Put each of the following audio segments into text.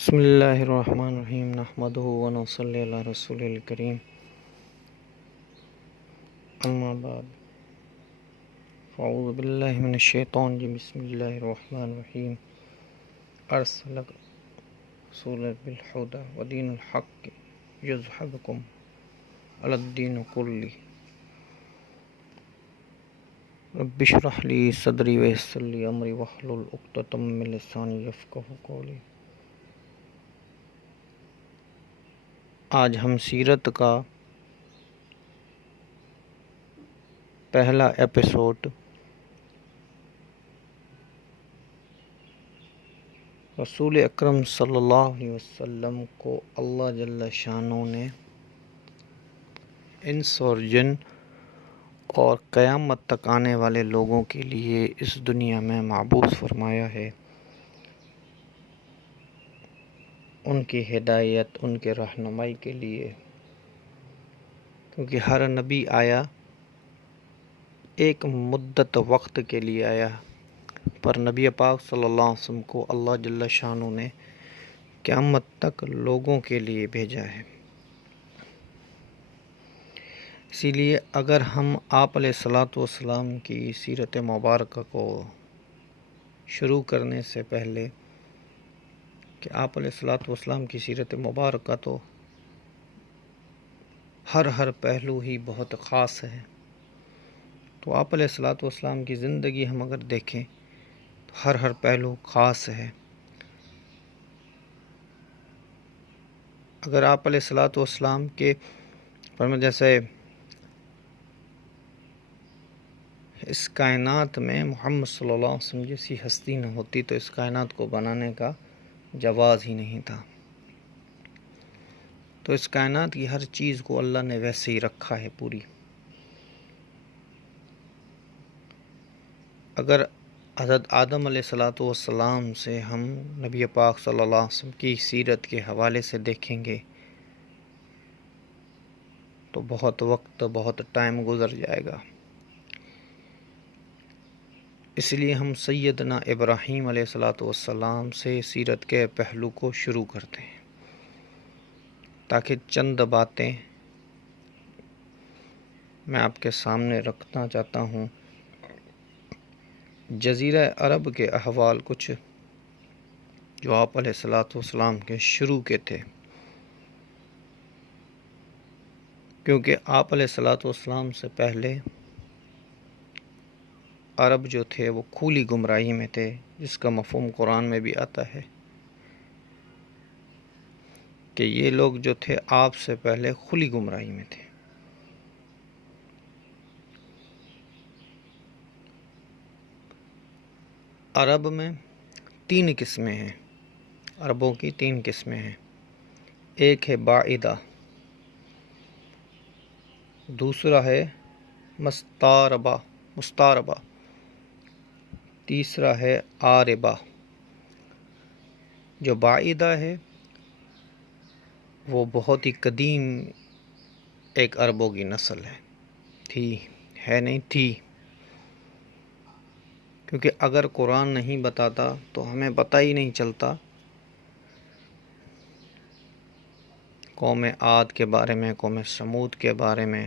بسم اللہ الرحمن الرحیم نحمدہ ونصلی علی رسول الکریم اما بعد فاعوذ باللہ من الشیطان الرجیم بسم اللہ الرحمن الرحیم ارسلک رسولا بالہدی ودین الحق یظہرکم علی الدین کلہ رب اشرح لی صدری ویسر لی امری واحلل عقدۃ من لسانی یفقہوا قولی۔ آج ہم سیرت کا پہلا ایپیسوڈ رسول اکرم صلی اللہ علیہ وسلم کو اللہ جل شانہ نے انس اور جن اور قیامت تک آنے والے لوگوں کے لیے اس دنیا میں مبعوث فرمایا ہے، ان کی ہدایت، ان کے رہنمائی کے لیے، کیونکہ ہر نبی آیا ایک مدت وقت کے لیے آیا، پر نبی پاک صلی اللہ علیہ وسلم کو اللہ جل شانہ نے قیامت تک لوگوں کے لیے بھیجا ہے۔ اسی لیے اگر ہم آپ علیہ الصلوۃ والسلام کی سیرت مبارکہ کو شروع کرنے سے پہلے کہ آپ علیہ الصلوۃ والسلام کی سیرت مبارکہ تو ہر پہلو ہی بہت خاص ہے، تو آپ علیہ الصلوۃ والسلام کی زندگی ہم اگر دیکھیں تو ہر پہلو خاص ہے۔ اگر آپ علیہ الصلوۃ والسلام کے جیسے اس کائنات میں محمد صلی اللہ علیہ وسلم جیسی ہستی نہ ہوتی تو اس کائنات کو بنانے کا جواز ہی نہیں تھا۔ تو اس کائنات کی ہر چیز کو اللہ نے ویسے ہی رکھا ہے پوری۔ اگر حضرت آدم علیہ الصلوۃ والسلام سے ہم نبی پاک صلی اللہ علیہ وسلم کی سیرت کے حوالے سے دیکھیں گے تو بہت وقت، بہت ٹائم گزر جائے گا۔ اس لیے ہم سیدنا ابراہیم علیہ الصلوۃ والسلام سے سیرت کے پہلو کو شروع کرتے ہیں، تاکہ چند باتیں میں آپ کے سامنے رکھنا چاہتا ہوں۔ جزیرہ عرب کے احوال کچھ جو آپ علیہ الصلوۃ والسلام کے شروع کے تھے، کیونکہ آپ علیہ الصلوۃ والسلام سے پہلے عرب جو تھے وہ کھلی گمراہی میں تھے، جس کا مفہوم قرآن میں بھی آتا ہے کہ یہ لوگ جو تھے آپ سے پہلے کھلی گمراہی میں تھے۔ عرب میں 3 قسمیں ہیں، عربوں کی 3 قسمیں ہیں۔ ایک ہے باعدہ، دوسرا ہے مستعربہ، تیسرا ہے عاربہ۔ جو باعدہ ہے وہ بہت ہی قدیم ایک عربوں کی نسل ہے، کیونکہ اگر قرآن نہیں بتاتا تو ہمیں پتہ ہی نہیں چلتا قوم عاد کے بارے میں، قوم سمود کے بارے میں،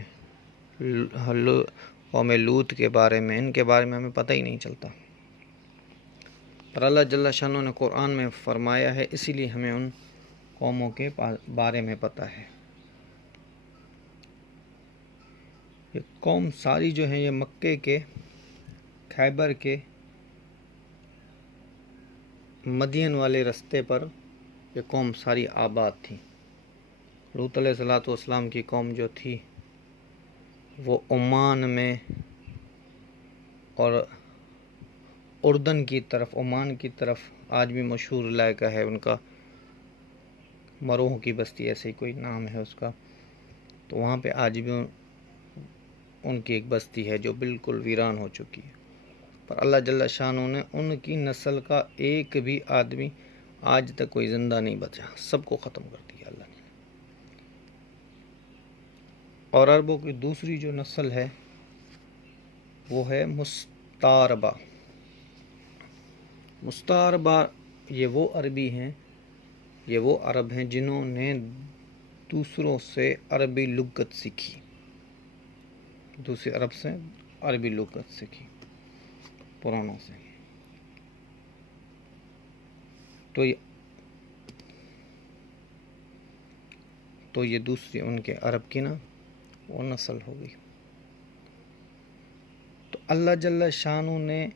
قوم لوط کے بارے میں، ان کے بارے میں ہمیں پتہ ہی نہیں چلتا، پر اللہ جل شانہ نے قرآن میں فرمایا ہے، اسی لیے ہمیں ان قوموں کے بارے میں پتہ ہے۔ یہ قوم ساری جو ہیں یہ مکے کے، خیبر کے، مدین والے رستے پر یہ قوم ساری آباد تھی۔ لوط علیہ الصلوۃ والسلام کی قوم جو تھی وہ عمان میں اور اردن کی طرف، عمان کی طرف آج بھی مشہور علاقہ ہے ان کا، مروہ کی بستی ایسے ہی کوئی نام ہے اس کا، تو وہاں پہ آج بھی ان کی ایک بستی ہے جو بالکل ویران ہو چکی ہے، پر اللہ جل شانہ نے ان کی نسل کا ایک بھی آدمی آج تک کوئی زندہ نہیں بچا، سب کو ختم کر دیا اللہ نے۔ اور عربوں کی دوسری جو نسل ہے وہ ہے مستعربہ۔ یہ وہ عربی ہیں یہ وہ عرب ہیں جنہوں نے دوسروں سے عربی لغت سیکھی، دوسرے عرب سے عربی لغت سیکھی پرانوں سے. تو یہ دوسری ان کے عرب کی نا وہ نسل ہو گئی. تو اللہ جل شانہ نے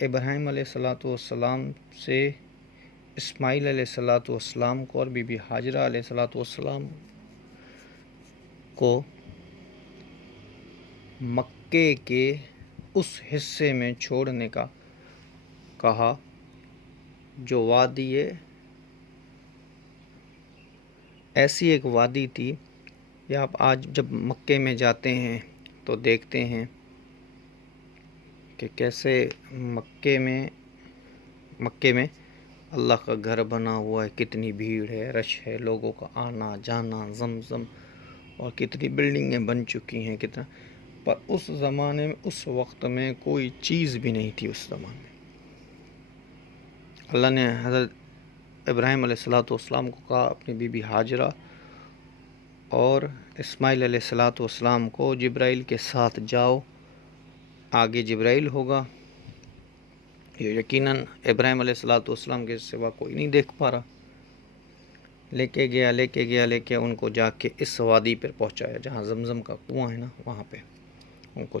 ابراہیم علیہ السلام سے اسماعیل علیہ السلام کو اور بی بی ہاجرہ علیہ السلام کو مکے کے اس حصے میں چھوڑنے کا کہا جو وادی ایسی ایک وادی تھی. یا آپ آج جب مکے میں جاتے ہیں تو دیکھتے ہیں کہ کیسے مکے میں اللہ کا گھر بنا ہوا ہے، کتنی بھیڑ ہے، رش ہے، لوگوں کا آنا جانا، زمزم، اور کتنی بلڈنگیں بن چکی ہیں کتنا. پر اس زمانے میں اس وقت میں کوئی چیز بھی نہیں تھی. اس زمانے میں اللہ نے حضرت ابراہیم علیہ السلام کو کہا اپنی بی بی ہاجرہ اور اسماعیل علیہ السلام کو جبرائیل کے ساتھ جاؤ، آگے جبرائیل ہوگا. یہ یقیناً ابراہیم علیہ السلام کے سوا کوئی نہیں دیکھ پا رہا. لے کے ان کو جا کے اس وادی پر پہنچایا جہاں زمزم کا کنواں ہے نا، وہاں پہ ان کو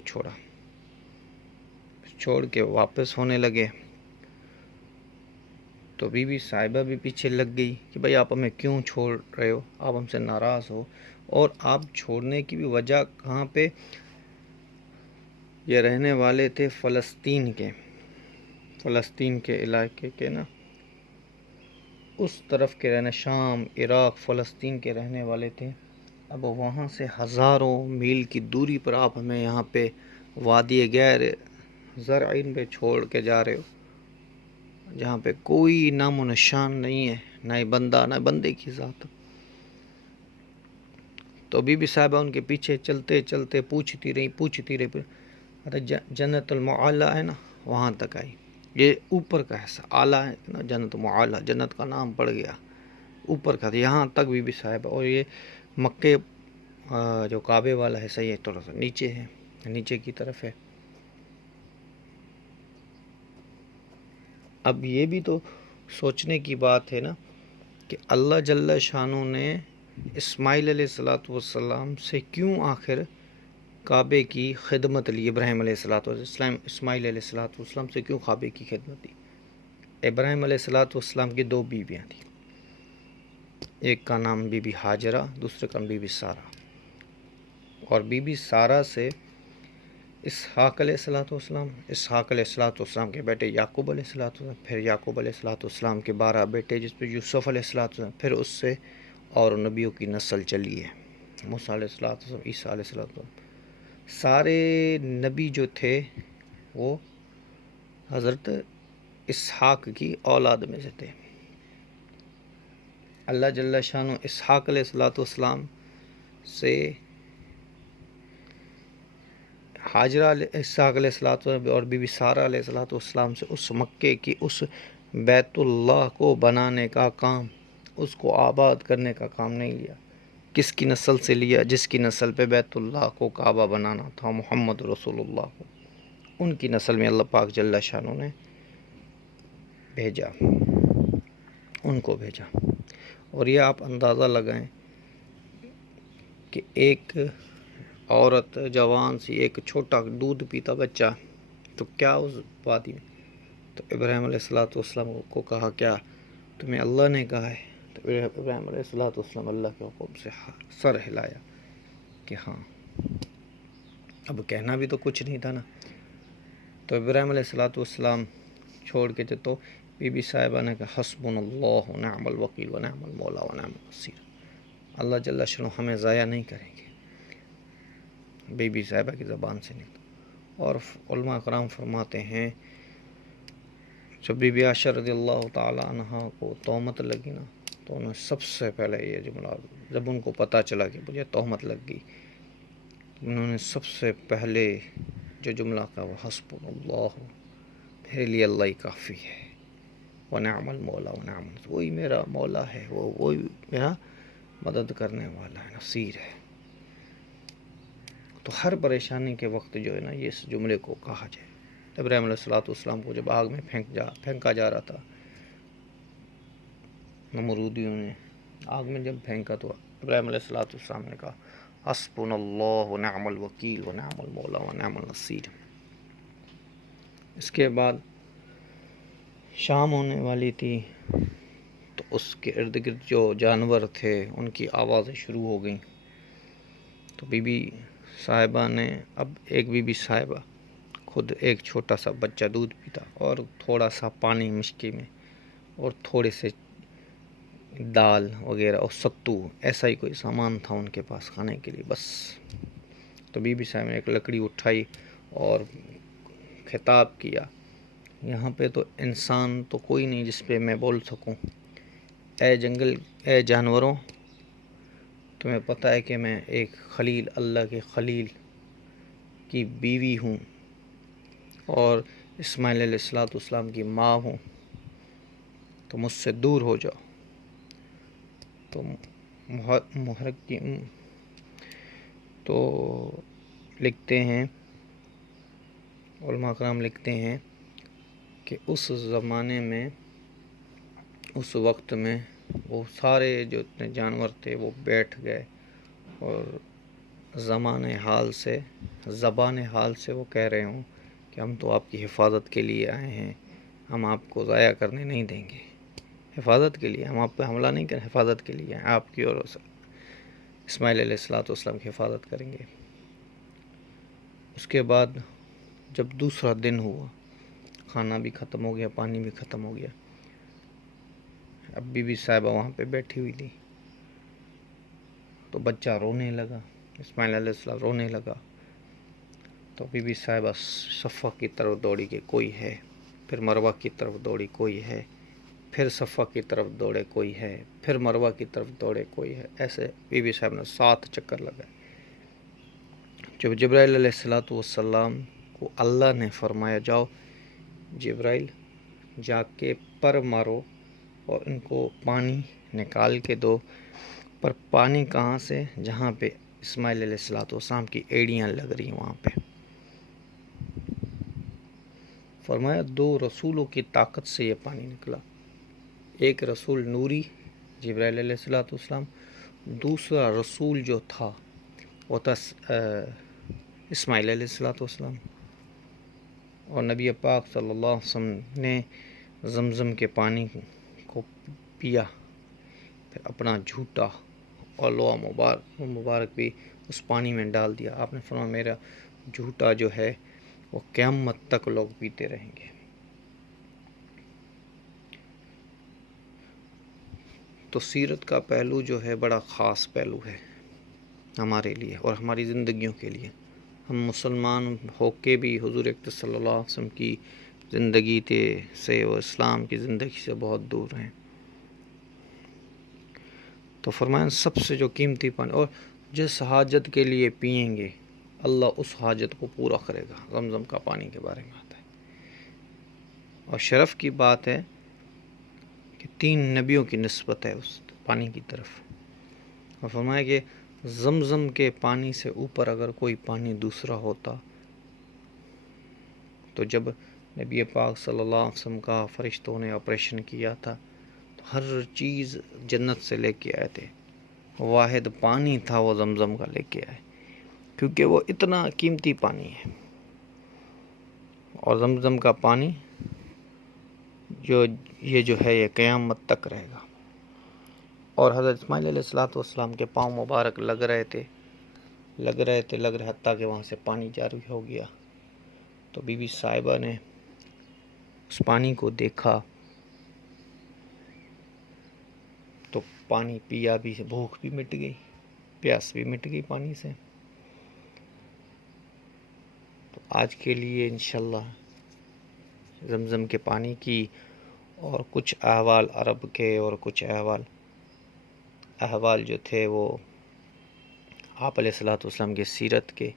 چھوڑ کے واپس ہونے لگے. تو بی بی صاحبہ بھی پیچھے لگ گئی کہ بھائی آپ ہمیں کیوں چھوڑ رہے ہو، آپ ہم سے ناراض ہو. اور آپ چھوڑنے کی بھی وجہ کہاں پہ، یہ رہنے والے تھے فلسطین کے علاقے کے نا، اس طرف کے رہنے، شام، عراق، فلسطین کے رہنے والے تھے. اب وہاں سے ہزاروں میل کی دوری پر آپ ہمیں یہاں پہ وادی غیر زرعین پہ چھوڑ کے جا رہے ہو، جہاں پہ کوئی نام و نشان نہیں ہے، نہ بندہ نہ بندے کی ذات. تو بی بی صاحبہ ان کے پیچھے چلتے پوچھتی رہی جنت المعلیٰ ہے نا وہاں تک آئی. یہ اوپر کا حصہ اعلیٰ ہے نا، جنت معلیٰ، جنت کا نام پڑ گیا اوپر کا، یہاں تک بی بی صاحبہ. اور یہ مکے جو کعبے والا حصہ یہ تھوڑا سا نیچے ہے، نیچے کی طرف ہے. اب یہ بھی تو سوچنے کی بات ہے نا کہ اللہ جل شانہ نے اسماعیل علیہ السلام سے کیوں آخر کعبے کی خدمت لی. ابراہیم علیہ السلام اسماعیل علیہ السلام سے کیوں کعبے کی خدمت دی. ابراہیم علیہ السلام کی دو بیویاں تھیں، ایک کا نام بی بی ہاجرہ، دوسرے کا نام بی بی سارہ. اور بی بی سارہ سے اسحاق علیہ السلام کے بیٹے یعقوب علیہ السلام، پھر یعقوب علیہ السلام کے 12 بیٹے جس پہ یوسف علیہ السلام، پھر اس سے اور نبیوں کی نسل چلی ہے، موسیٰ علیہ السلام، عیسیٰ علیہ السلام. سارے نبی جو تھے وہ حضرت اسحاق کی اولاد میں سے تھے. اللہ جل شانہ اسحاق علیہ السلام سے ہاجرہ اسحاق علیہ السلام اور بی بی سارہ علیہ السلام سے اس مکے کی اس بیت اللہ کو بنانے کا کام، اس کو آباد کرنے کا کام نہیں لیا. کس کی نسل سے لیا؟ جس کی نسل پہ بیت اللہ کو کعبہ بنانا تھا، محمد رسول اللہ کو. ان کی نسل میں اللہ پاک جل شانہ نے بھیجا، ان کو بھیجا. اور یہ آپ اندازہ لگائیں کہ ایک عورت جوان سی، ایک چھوٹا دودھ پیتا بچہ، تو کیا اس وادی میں. تو ابراہیم علیہ السلام کو کہا کیا تمہیں اللہ نے کہا ہے؟ تو ابراہیم علیہ السلام اللہ کے حکم سے سر ہلایا کہ ہاں. اب کہنا بھی تو کچھ نہیں تھا نا. تو ابراہیم علیہ السلام چھوڑ کے تو بی بی صاحبہ نے کہا حسبنا اللہ ونعم الوکیل ونعم المولا ونعم النصیر، اللہ جل شانہ ہمیں ضائع نہیں کریں گے. بی بی صاحبہ کی زبان سے نکلا. اور علماء کرام فرماتے ہیں جب بی بی عائشہ رضی اللہ تعالی عنہ کو تہمت لگی نا، تو انہوں نے سب سے پہلے یہ جملہ، جب ان کو پتہ چلا کہ مجھے تہمت لگ گئی، انہوں نے سب سے پہلے جو جملہ کہا وہ حسبنا اللہ، میرے لیے اللہ ہی کافی ہے. ونعم المولا ونعم النصیر، وہی میرا مولا ہے، وہی میرا مدد کرنے والا ہے، نصیر ہے۔ تو ہر پریشانی کے وقت جو ہے نا یہ اس جملے کو کہا جائے۔ ابراہیم علیہ السلام کو جب آگ میں پھینکا جا رہا تھا، نمرودیوں نے آگ میں جب پھینکا تو ابراہیم علیہ السلام نے کہا حسبنا اللہ ونعم الوکیل ونعم المولا ونعم النصیر۔ اس کے بعد شام ہونے والی تھی تو اس کے ارد گرد جو جانور تھے ان کی آوازیں شروع ہو گئیں، تو بی بی صاحبہ نے، اب ایک بی بی صاحبہ خود ایک چھوٹا سا بچہ دودھ پیتا اور تھوڑا سا پانی مشکی میں اور تھوڑے سے دال وغیرہ اور ستو، ایسا ہی کوئی سامان تھا ان کے پاس کھانے کے لیے بس۔ تو بی بی صاحب نے ایک لکڑی اٹھائی اور خطاب کیا، یہاں پہ تو انسان تو کوئی نہیں جس پہ میں بول سکوں، اے جانوروں، تمہیں پتہ ہے کہ میں ایک خلیل، اللہ کے خلیل کی بیوی ہوں اور اسماعیل علیہ السلام کی ماں ہوں، تو مجھ سے دور ہو جاؤ۔ تو تو لکھتے ہیں، علماء کرام لکھتے ہیں کہ اس زمانے میں، اس وقت میں وہ سارے جو اتنے جانور تھے وہ بیٹھ گئے اور زبان حال سے وہ کہہ رہے ہوں کہ ہم تو آپ کی حفاظت کے لیے آئے ہیں، ہم آپ کو ضائع کرنے نہیں دیں گے، حفاظت کے لیے، ہم آپ پہ حملہ نہیں کریں، حفاظت کے لیے آپ کی اور اسماعیل علیہ السلام کی حفاظت کریں گے۔ اس کے بعد جب دوسرا دن ہوا، کھانا بھی ختم ہو گیا، پانی بھی ختم ہو گیا، اب بی بی صاحبہ وہاں پہ بیٹھی ہوئی تھی، تو بچہ رونے لگا، اسماعیل علیہ السلام رونے لگا، تو بی بی صاحبہ صفا کی طرف دوڑی کہ کوئی ہے، پھر مروہ کی طرف دوڑی کوئی ہے، پھر صفا کی طرف دوڑے کوئی ہے، پھر مروہ کی طرف دوڑے کوئی ہے، ایسے بی بی صاحب نے 7 چکر لگائے۔ جب جبرائیل علیہ السلام کو اللہ نے فرمایا جاؤ جبرائیل جا کے پر مارو اور ان کو پانی نکال کے دو، پر پانی کہاں سے؟ جہاں پہ اسماعیل علیہ السلام کی ایڑیاں لگ رہی وہاں پہ۔ فرمایا 2 رسولوں کی طاقت سے یہ پانی نکلا، ایک رسول نوری جبرائیل علیہ السلام، دوسرا رسول جو تھا وہ تھا اسماعیل علیہ السلام، اور نبی پاک صلی اللہ علیہ وسلم نے زمزم کے پانی کو پیا، پھر اپنا جھوٹا اور لوح مبارک بھی اس پانی میں ڈال دیا۔ آپ نے فرمایا میرا جھوٹا جو ہے وہ قیامت تک لوگ پیتے رہیں گے۔ تو سیرت کا پہلو جو ہے بڑا خاص پہلو ہے ہمارے لیے اور ہماری زندگیوں کے لیے۔ ہم مسلمان ہو کے بھی حضور اکرم صلی اللہ علیہ وسلم کی زندگی سے اور اسلام کی زندگی سے بہت دور ہیں۔ تو فرمایا سب سے جو قیمتی پانی، اور جس حاجت کے لیے پئیں گے اللہ اس حاجت کو پورا کرے گا، زمزم کا پانی کے بارے میں آتا ہے۔ اور شرف کی بات ہے کہ 3 نبیوں کی نسبت ہے اس پانی کی طرف، اور فرمایا کہ زمزم کے پانی سے اوپر اگر کوئی پانی دوسرا ہوتا، تو جب نبی پاک صلی اللہ علیہ وسلم کا فرشتوں نے آپریشن کیا تھا تو ہر چیز جنت سے لے کے آئے تھے، واحد پانی تھا وہ زمزم کا لے کے آئے، کیونکہ وہ اتنا قیمتی پانی ہے۔ اور زمزم کا پانی یہ جو ہے یہ قیامت تک رہے گا۔ اور حضرت اسماعیل علیہ السلام کے پاؤں مبارک لگ رہے تھے حتیٰ کہ وہاں سے پانی جاری ہو گیا، تو بی بی صاحبہ نے اس پانی کو دیکھا تو پانی پیا بھی، بھوک بھی مٹ گئی، پیاس بھی مٹ گئی پانی سے۔ تو آج کے لیے انشاءاللہ زمزم کے پانی کی اور کچھ احوال عرب کے اور کچھ احوال جو تھے وہ آپ علیہ السلام کی سیرت کے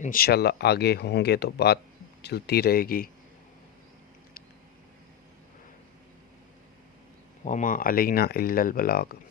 انشاءاللہ آگے ہوں گے تو بات چلتی رہے گی۔ وما علینا الا البلاغ.